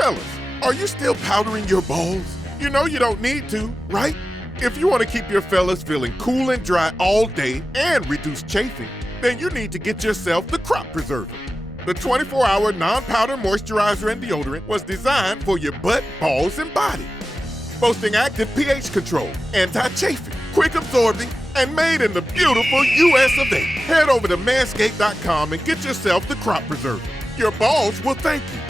Fellas, are you still powdering your balls? You know you don't need to, right? If you want to keep your fellas feeling cool and dry all day and reduce chafing, then you need to get yourself the Crop Preserver. The 24-hour non-powder moisturizer and deodorant was designed for your butt, balls, and body. Boasting active pH control, anti-chafing, quick absorbing, and made in the beautiful US of A. Head over to manscaped.com and get yourself the Crop Preserver. Your balls will thank you.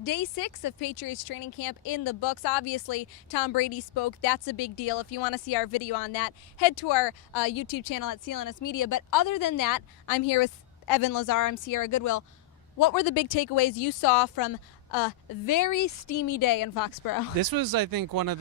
Day 6 of Patriots training camp in the books. Obviously, Tom Brady spoke. That's a big deal. If you want to see our video on that, head to our YouTube channel at CLNS Media. But other than that, I'm here with Evan Lazar. I'm Sierra Goodwill. What were the big takeaways you saw from a very steamy day in Foxborough? This was, I think, one of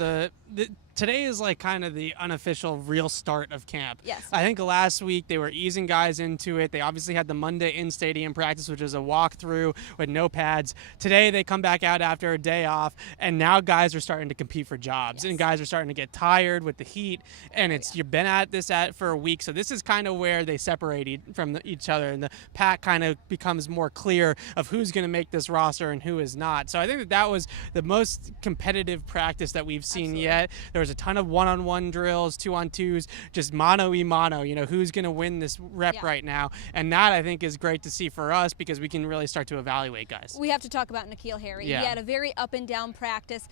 today is like kind of the unofficial real start of camp. Yes. I think last week they were easing guys into it. They obviously had the Monday in-stadium practice, which is a walkthrough with no pads. Today they come back out after a day off, and now guys are starting to compete for jobs. Yes. And guys are starting to get tired with the heat, and you've been at this for a week, so this is kind of where they separate from each other, and the pack kind of becomes more clear of who's going to make this roster and who is not. So I think that was the most competitive practice that we've seen yet. There was a ton of one-on-one drills, two-on-twos, just mano-y-mano, who's going to win this rep right now. And that, I think, is great to see for us because we can really start to evaluate guys. We have to talk about N'Keal Harry. Yeah. He had a very up-and-down practice.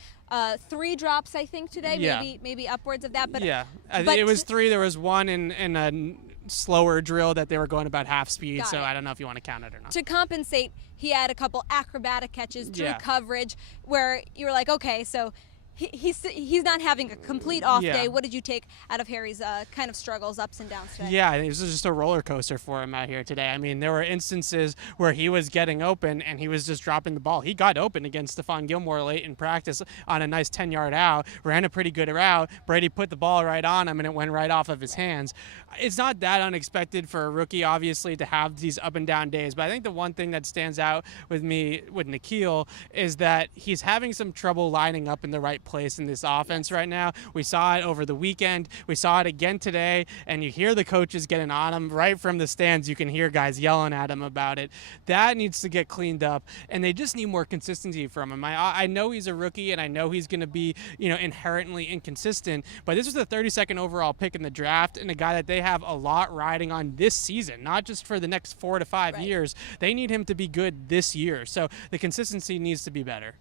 3 drops, I think, today, maybe upwards of that. But yeah, it was 3. There was one in a slower drill that they were going about half speed, so I don't know if you want to count it or not. To compensate, he had a couple acrobatic catches, drew coverage, where you were like, okay, so he's not having a complete off day. What did you take out of Harry's kind of struggles, ups and downs today? Yeah, it was just a roller coaster for him out here today. I mean, there were instances where he was getting open and he was just dropping the ball. He got open against Stephon Gilmore late in practice on a nice 10-yard out, ran a pretty good route. Brady put the ball right on him and it went right off of his hands. It's not that unexpected for a rookie, obviously, to have these up and down days, but I think the one thing that stands out with me with N'Keal is that he's having some trouble lining up in the right place in this offense right now. We saw it over the weekend. We saw it again today, and you hear the coaches getting on him right from the stands. You can hear guys yelling at him about it. That needs to get cleaned up, and they just need more consistency from him. I know he's a rookie, and I know he's going to be, inherently inconsistent, but this was the 32nd overall pick in the draft, and a guy that they have a lot riding on this season, not just for the next 4 to 5 years. They need him to be good this year, so the consistency needs to be better.